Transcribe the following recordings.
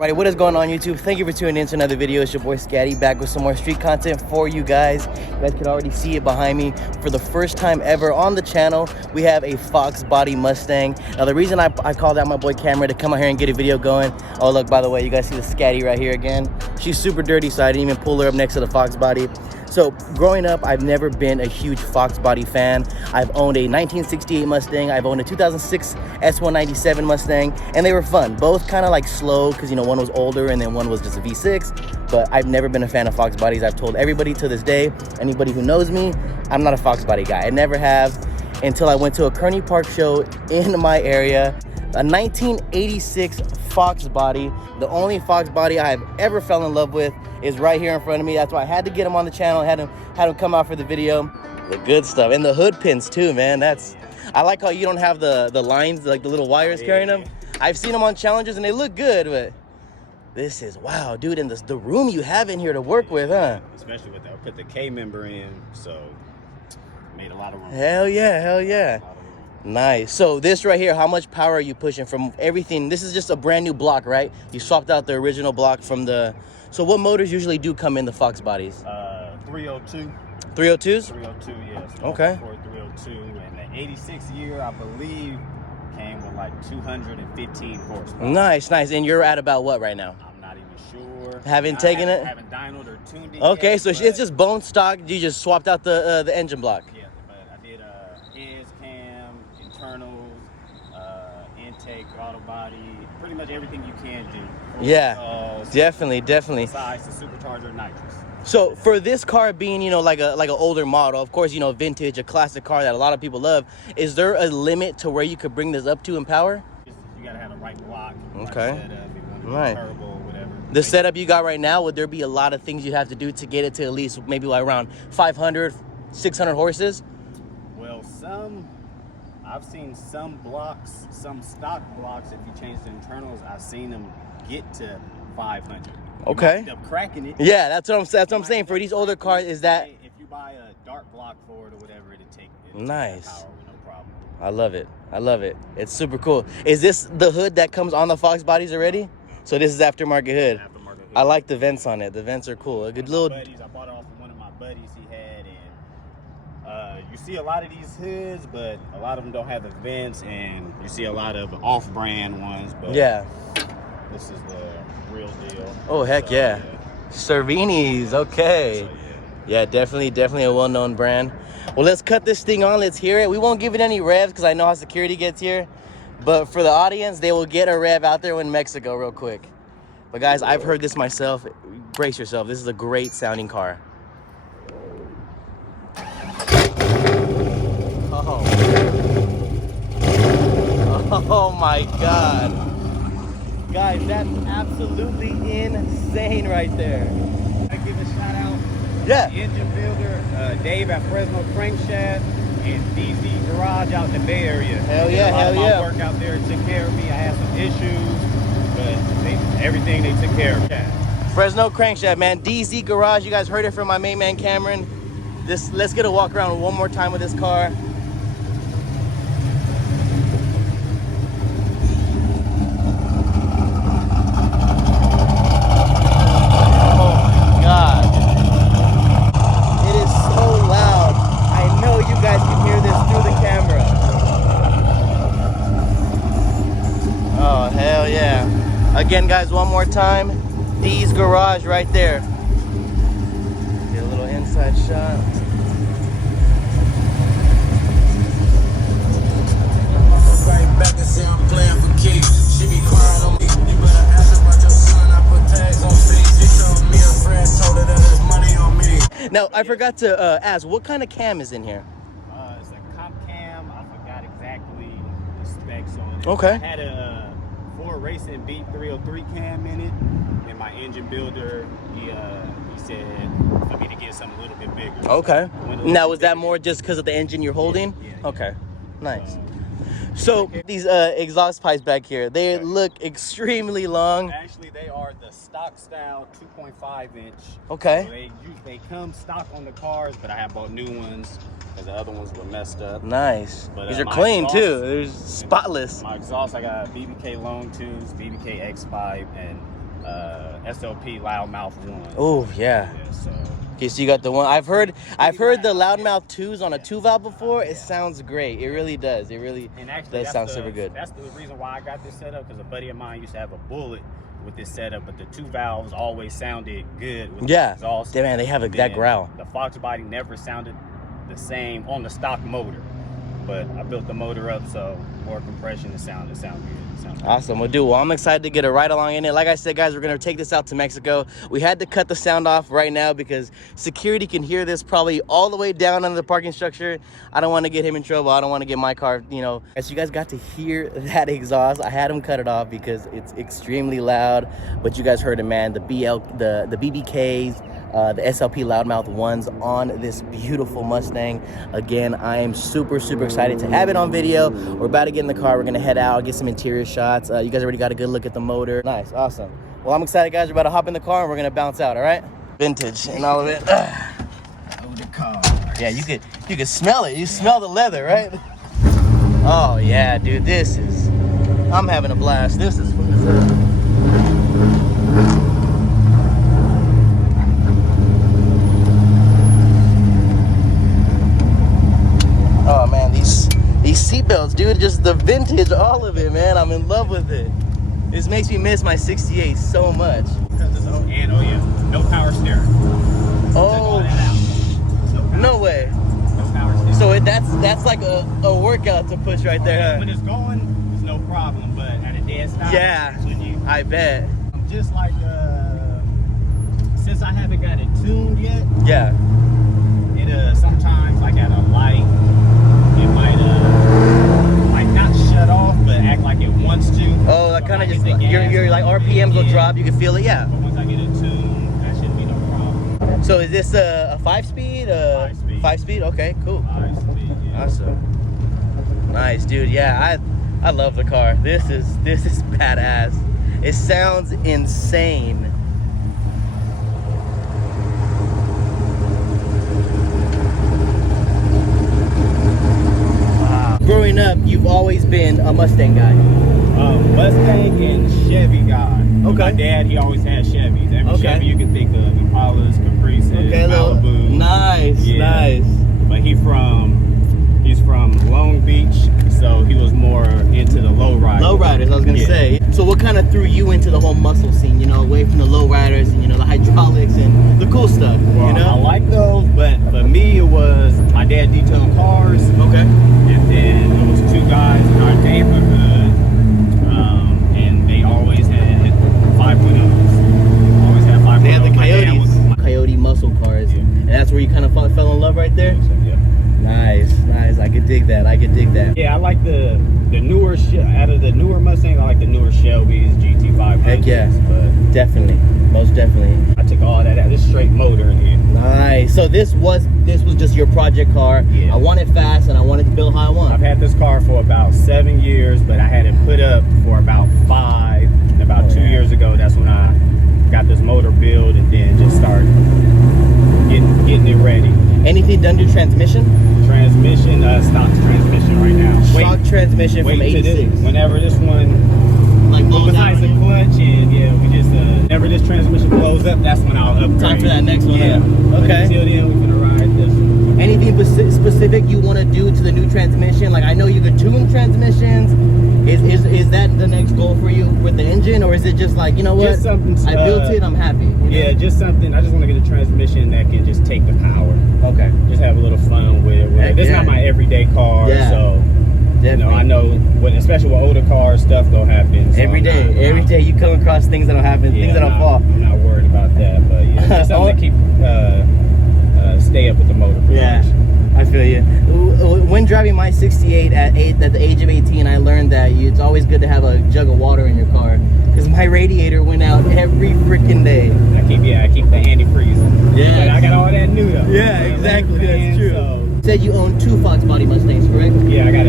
Right, what is going on YouTube? Thank you for tuning in to another video. It's your boy Scatty back with some more street content for you guys. You guys can already see it behind me. For the first time ever on the channel, we have a FOXBODY Mustang. Now the reason I called out my boy Camera to come out here and get a video going. Oh look, by the way, you guys see the Scatty right here again. She's super dirty, so I didn't even pull her up next to the FOXBODY. So growing up, I've never been a huge FOXBODY fan. I've owned a 1968 Mustang. I've owned a 2006 S197 Mustang, and they were fun. Both kind of like slow, because you know, one was older and then one was just a V6. But I've never been a fan of FOXBODYs. I've told everybody to this day, anybody who knows me, I'm not a FOXBODY guy. I never have until I went to a Kearney Park show in my area. A 1986 FOXBODY. The only FOXBODY I have ever fell in love with is right here in front of me. That's why I had to get him on the channel, had him come out for the video. The good stuff. And the hood pins too, man. I like how you don't have the lines, like the little wires carrying them. I've seen them on challenges and they look good, but this is, wow, dude. And the room you have in here to work with, huh? Especially with that, I put the K member in, so made a lot of room. Hell yeah, hell yeah. Nice. So this right here, how much power are you pushing from everything? This is just a brand new block, right? You swapped out the original block from the... So what motors usually do come in the FOXBODYs? 302. 302s? 302, yes. Okay. 302, and the 86 year, I believe, came with like 215 horsepower. Nice, nice. And you're at about what right now? I'm not even sure. Haven't taken it? Haven't dynoed or tuned it Okay, yet, so it's just bone stock. You just swapped out the engine block. Yeah, but I did heads, cam, internals, intake, throttle body, pretty much everything you can do. Yeah, definitely. Besides the supercharger nitrous. So for this car being, you know, like an older model, of course, you know, vintage, a classic car that a lot of people love, is there a limit to where you could bring this up to in power? You gotta have the right block. Okay. Right setup, Right. Turbo, whatever. The setup you got right now, would there be a lot of things you'd have to do to get it to at least maybe like around 500, 600 horses? Well, I've seen some blocks, some stock blocks, if you change the internals, I've seen them get to 500. Okay. You end up cracking it. Yeah, that's what I'm saying. For these older cars, is that... If you buy a dark block for it or whatever, it'll take nice. Power with no problem. I love it. I love it. It's super cool. Is this the hood that comes on the FOXBODYs already? So this is aftermarket hood. Aftermarket hood. I like the vents on it. The vents are cool. A good little... I bought it off of one of my buddies he had, and you see a lot of these hoods, but a lot of them don't have the vents, and you see a lot of off-brand ones, but yeah, this is the real deal. Oh, heck so, yeah. Cervini's, okay. So, yeah, definitely a well-known brand. Well, let's cut this thing on. Let's hear it. We won't give it any revs because I know how security gets here. But for the audience, they will get a rev out there in Mexico real quick. But guys, I've heard this myself. Brace yourself. This is a great sounding car. Oh my God. Guys, that's absolutely insane right there. I give a shout out to the engine builder, Dave at Fresno Crankshaft, and DZ Garage out in the Bay Area. Hell yeah, hell yeah. My work out there took care of me. I had some issues, but everything they took care of. Fresno Crankshaft, man. DZ Garage, you guys heard it from my main man Cameron. Let's get a walk around one more time with this car. Again, guys, one more time, D's Garage right there. Get a little inside shot. Right back and say I'm playing for keeps. She be crying on me. You better ask about your son. I put tags on feet. She told me a friend told her that there's money on me. Now, I forgot to ask, what kind of cam is in here? It's a cop cam. I forgot exactly the specs on it. Okay. I had a Racing Beat 303 cam in it, and my engine builder he said for me to get something a little bit bigger. Okay. Now was that more just because of the engine you're holding? Yeah. Okay. Nice. So these exhaust pipes back here, they look extremely long. Actually, they are the stock style 2.5 inch. Okay. So they come stock on the cars, but I have bought new ones because the other ones were messed up. Nice. But, these are clean too. They're spotless. My exhaust, I got BBK long tubes, BBK X pipe, and SLP loudmouth one. Oh yeah. So. Okay, so you got the one. I've heard the loudmouth 2s on a 2-valve before. It sounds great. It really does. It really does sound super good. That's the reason why I got this setup, because a buddy of mine used to have a Bullet with this setup, but the 2 valves always sounded good with the exhaust. Yeah, man, they have that growl. The FOXBODY never sounded the same on the stock motor, but I built the motor up so more compression, it sound good. Awesome. Well, I'm excited to get a ride along in it. Like I said, guys, we're gonna take this out to Mexico. We had to cut the sound off right now because security can hear this probably all the way down under the parking structure. I don't want to get him in trouble. I don't want to get my car, you know. As you guys got to hear that exhaust, I had him cut it off because it's extremely loud. But you guys heard it, man. The BBKs. The SLP loudmouth ones on this beautiful Mustang. Again, I am super excited to have it on video. We're about to get in the car. We're gonna head out, get some interior shots. You guys already got a good look at the motor. Nice, awesome. Well, I'm excited, guys. We're about to hop in the car and we're gonna bounce out. All right, vintage and all of it. Oh, the car. Yeah, you could smell it. You smell the leather, right? Oh yeah, dude, I'm having a blast. This is fun as hell. Oh man, these seatbelts, dude, just the vintage, all of it, man. I'm in love with it. This makes me miss my 68 so much. And oh yeah, no power steering. Oh, no way. No power steering. So that's like a workout to push right there, huh? When it's going, it's no problem, but at a dead stop, yeah, I bet. I'm just like, since I haven't got it tuned yet, yeah, it sometimes like at a light, it might not shut off, but act like it wants to. Oh, that kind of just your like RPMs will drop. You can feel it, yeah. But once I get it tuned, that shouldn't be no problem. So is this a 5-speed? 5-speed. 5-speed? Okay, cool. 5-speed, yeah. Awesome. Nice, dude. Yeah, I love the car. This is badass. It sounds insane. Growing up, you've always been a Mustang guy. Mustang and Chevy guy. Okay. My dad, he always had Chevys. Every Chevy you can think of, Impalas, Caprices, Malibu. Nice, nice. But he's from Long Beach, so he was more into the lowriders. Lowriders, I was gonna say. So what kind of threw you into the whole muscle scene? You know, away from the lowriders and the hydraulics and the cool stuff. Well, I like those, but for me, it was my dad detailed cars. Okay. And then there was 2 guys in our neighborhood, and they always had 5.0s. Always had 5.0s. They had the Coyotes. Coyote muscle cars. Yeah. And that's where you kind of fell in love right there? Yeah. Nice. I could dig that. Yeah, I like the newer, out of the newer Mustangs, I like the newer Shelbys, GT500s. Heck yeah. But definitely. Most definitely. I took all that out. This straight motor in here. Nice. So this was just your project car. Yeah. I want it fast and I want it to build how I want. I've had this car for about 7 years, but I had it put up for about 5. And about 2 years ago, that's when I got this motor built and then just started getting it ready. Anything done to transmission? Transmission, stock transmission right now. Stock transmission from 86. Whenever this one like blows out. nice and clutch, and yeah, we just whenever this transmission blows up, that's when I'll upgrade. Time for that next one. Yeah. Okay. Until then, we're gonna ride this one. Anything specific you want to do to the new transmission? Like I know you could tune transmissions. Is that the next goal for you with the engine, or is it just like, you know what, just something, I built it, I'm happy? Yeah, just something. I just want to get a transmission that can just take the power. Okay. Just have a little fun with it. This is not my everyday car, so definitely. I know, especially with older cars, stuff gonna happen. So every day you come across things that'll happen, things that'll fall. I'm not worried about that, but yeah, just something to keep stay up with the motor. Yeah. I feel you. When driving my 68 at the age of 18, I learned that it's always good to have a jug of water in your car because my radiator went out every freaking day. I keep the antifreeze. Yeah. But I got all that new though. Yeah, exactly. That's true. So. You said you own 2 FOXBODY Mustangs, correct? Yeah, I got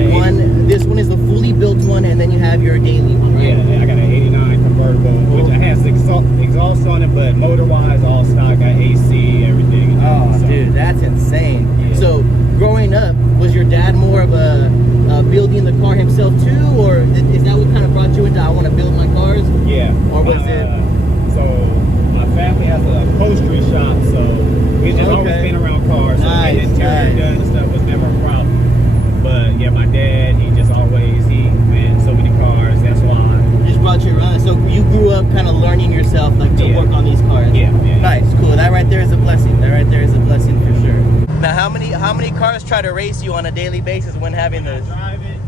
This one is the fully built one, and then you have your daily one, right? Yeah, I got an 89 convertible, which has exhaust on it, but motor-wise, all stock, got AC, everything. Oh, so. Dude, that's insane. Yeah. So, growing up, was your dad more of a building the car himself too, or is that what kind of brought you into I want to build my cars? Yeah. Or was it? So learning yourself like to work on these cars. Yeah. Nice, cool. That right there is a blessing. That right there is a blessing for sure. Now, how many cars try to race you on a daily basis when having this? Drive it.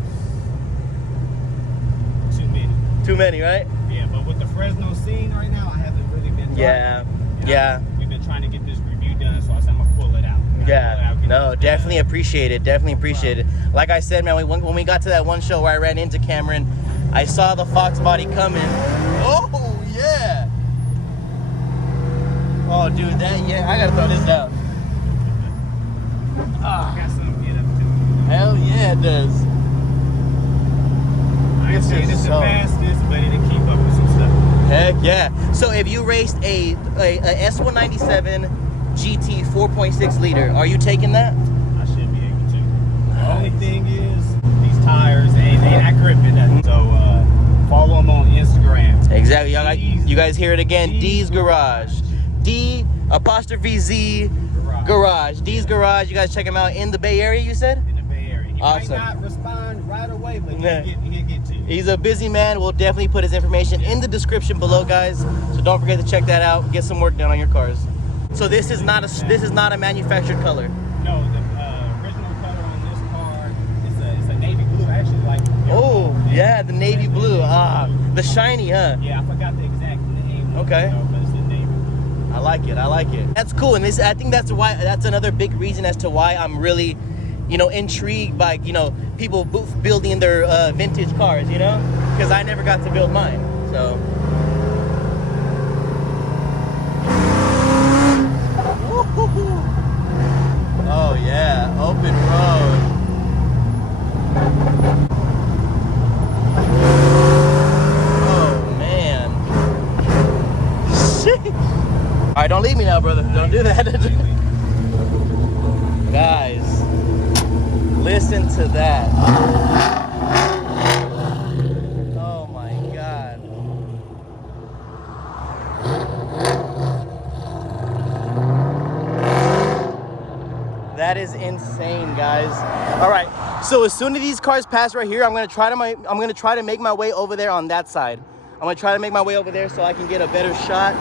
Too many. Too many, right? Yeah, but with the Fresno scene right now, I haven't really been. Yeah. We've been trying to get this review done, so I said I'm gonna pull it out. No, definitely appreciate it. Definitely appreciate it. Like I said, man, when we got to that one show where I ran into Cameron, I saw the FOXBODY coming. Oh yeah. Oh, dude, I gotta throw this out. Got something to get up to. Hell yeah, it does. I ain't saying it's the fastest, but it'll keep up with some stuff. Heck yeah. So if you raced a S197 GT 4.6 liter, are you taking that? I should be able to. The only thing is, these tires ain't that gripping nothing. So follow them on Instagram. Exactly. You guys hear it again. D's Garage. D''Z Garage. D's Garage. You guys check him out in the Bay Area, you said? In the Bay Area. He awesome. might not respond right away, but he'll get to you. He's a busy man. We'll definitely put his information in the description below, guys. So don't forget to check that out. Get some work done on your cars. So this is not a manufactured color. No, the original color on this car is a navy blue. I actually like. Oh yeah, the navy blue. The shiny, huh? Yeah, I forgot the exact name. Okay. But it's a navy blue. I like it. I like it. That's cool, and I think that's another big reason as to why I'm really, intrigued by people building their vintage cars, because I never got to build mine. So. Oh yeah, open road. Oh man. All right, don't leave me now, brother. Don't do that. Guys, listen to that. Oh my God. That is insane, guys. All right, so as soon as these cars pass right here, I'm gonna try to make my way over there on that side. I'm gonna try to make my way over there so I can get a better shot.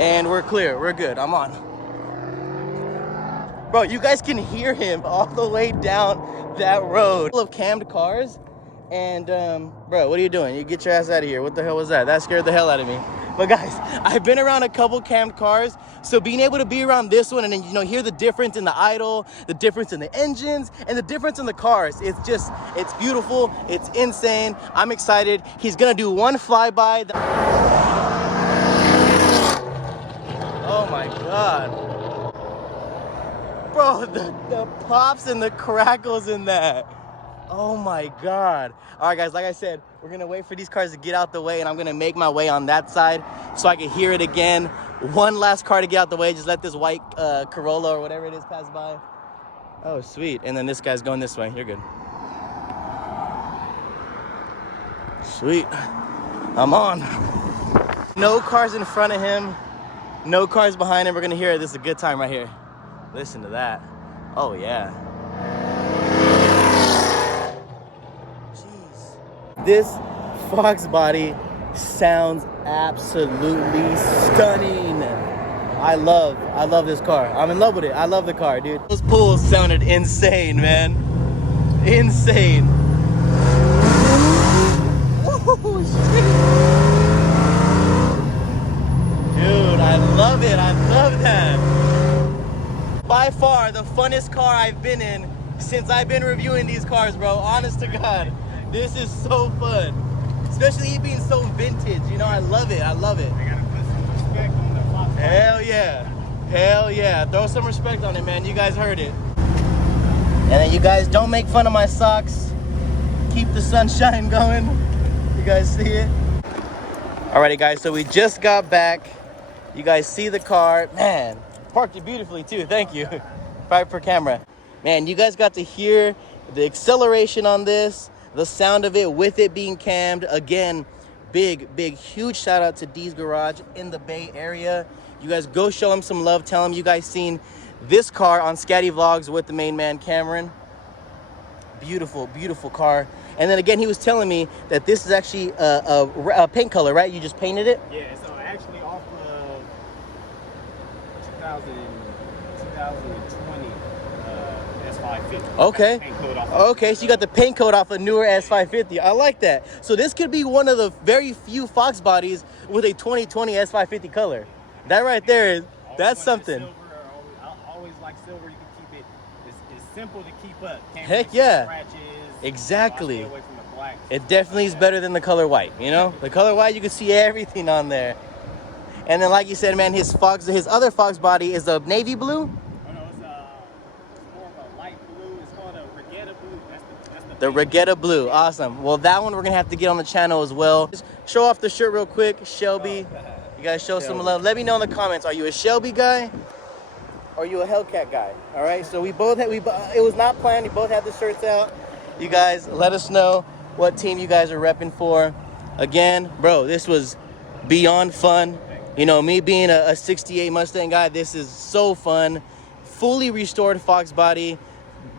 And we're clear. We're good. I'm on. Bro, you guys can hear him all the way down that road. Full of cammed cars. And bro, what are you doing? You get your ass out of here. What the hell was that? That scared the hell out of me. But guys, I've been around a couple cammed cars, so being able to be around this one and then hear the difference in the idle, the difference in the engines, and the difference in the cars, it's beautiful, it's insane. I'm excited. He's gonna do one flyby. Oh my God. Bro, the pops and the crackles in that. Oh my God. All right, guys, like I said, we're gonna wait for these cars to get out the way, and I'm gonna make my way on that side so I can hear it again. One last car to get out the way. Just let this white Corolla or whatever it is pass by. Oh, sweet. And then this guy's going this way. You're good. Sweet. I'm on. No cars in front of him. No cars behind him. We're gonna hear it. This is a good time right here. Listen to that. Oh, yeah. This FOXBODY sounds absolutely stunning. I love this car. I'm in love with it. I love the car, dude. Those pulls sounded insane, man. Insane. Whoa, shit. Dude, I love it. I love that. By far the funnest car I've been in since I've been reviewing these cars, bro. Honest to God. This is so fun, especially it being so vintage. I love it. I love it. I gotta put some respect on the FOXBODY. Hell yeah. Hell yeah. Throw some respect on it, man. You guys heard it. And then you guys don't make fun of my socks. Keep the sunshine going. You guys see it? Alrighty, guys. So we just got back. You guys see the car. Man, parked it beautifully too. Thank you. Right for camera. Man, you guys got to hear the acceleration on this. The sound of it with it being cammed. Again, big, huge shout out to D's Garage in the Bay Area. You guys go show him some love. Tell him you guys seen this car on ScattyVlogs with the main man, Cameron. Beautiful, beautiful car. And then again, he was telling me that this is actually a paint color, right? You just painted it? Yeah, so actually off of 2020 S550. Okay. Okay, so you got the paint coat off a newer S550. I like that. So this could be one of the very few Fox bodies with a 2020 S550 color. That right there is, that's something. I always like silver. You can keep it. It's simple to keep up. Can't Heck really yeah. scratches. Exactly. Stay away from the black. It definitely is better than the color white, you know? The color white, you can see everything on there. And then like you said, man, his other Fox body is a navy blue. Oh, no, it's more of a light blue. It's called a regatta blue. That's The regatta blue. Awesome. Well, that one we're going to have to get on the channel as well. Just show off the shirt real quick. Shelby. You guys show some love. Let me know in the comments. Are you a Shelby guy? Or are you a Hellcat guy? All right. So we both had, it was not planned. We both had the shirts out. You guys, let us know what team you guys are repping for. Again, bro, this was beyond fun. You know, me being a 68 Mustang guy, this is so fun. Fully restored Fox body.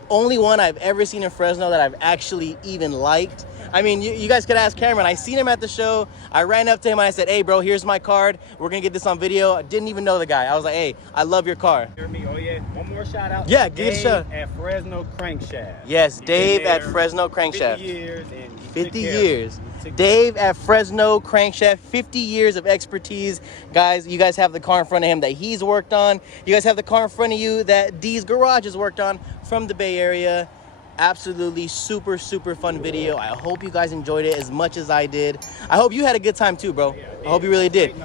Only one I've ever seen in Fresno that I've actually even liked. I mean, you guys could ask Cameron. I seen him at the show. I ran up to him and I said, hey, bro, here's my card. We're going to get this on video. I didn't even know the guy. I was like, hey, I love your car. Hear me? Oh, yeah. One more shout out. Yeah, give it a shout. At Fresno Crankshaft. Yes, Dave at Fresno Crankshaft. 50 years. And 50 years. Dave at Fresno Crankshaft, 50 years of expertise. Guys, you guys have the car in front of him that he's worked on. You guys have the car in front of you that D's Garage has worked on from the Bay Area. Absolutely super, super fun video. I hope you guys enjoyed it as much as I did. I hope you had a good time too, bro. I hope you really did.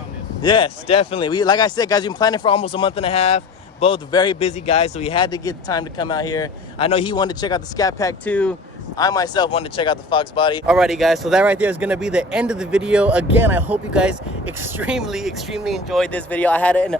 Yes, definitely. Like I said, guys, we've been planning for almost a month and a half. Both very busy guys, so we had to get time to come out here. I know he wanted to check out the Scat Pack too. I myself wanted to check out the Fox body. Alrighty guys, so that right there is gonna be the end of the video. Again, I hope you guys extremely enjoyed this video. I had an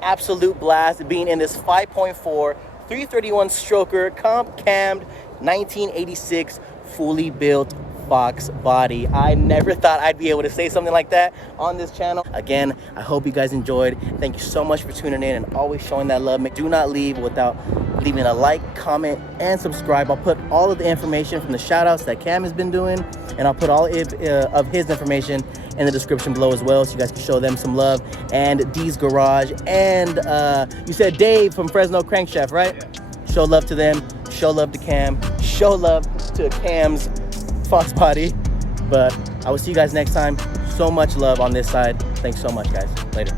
absolute blast being in this 5.4 331 stroker comp cammed 1986 fully built Fox body. I never thought I'd be able to say something like that on this channel. Again, I hope you guys enjoyed. Thank you so much for tuning in and always showing that love. Do not leave without leaving a like, comment, and subscribe. I'll put all of the information from the shout outs that Cam has been doing, and I'll put all of his information in the description below as well, so you guys can show them some love. And D's Garage, and you said Dave from Fresno Crankshaft, right? Yeah. Show love to them, show love to Cam, show love to Cam's Fox body. But I will see you guys next time. So much love on this side. Thanks so much, guys. Later.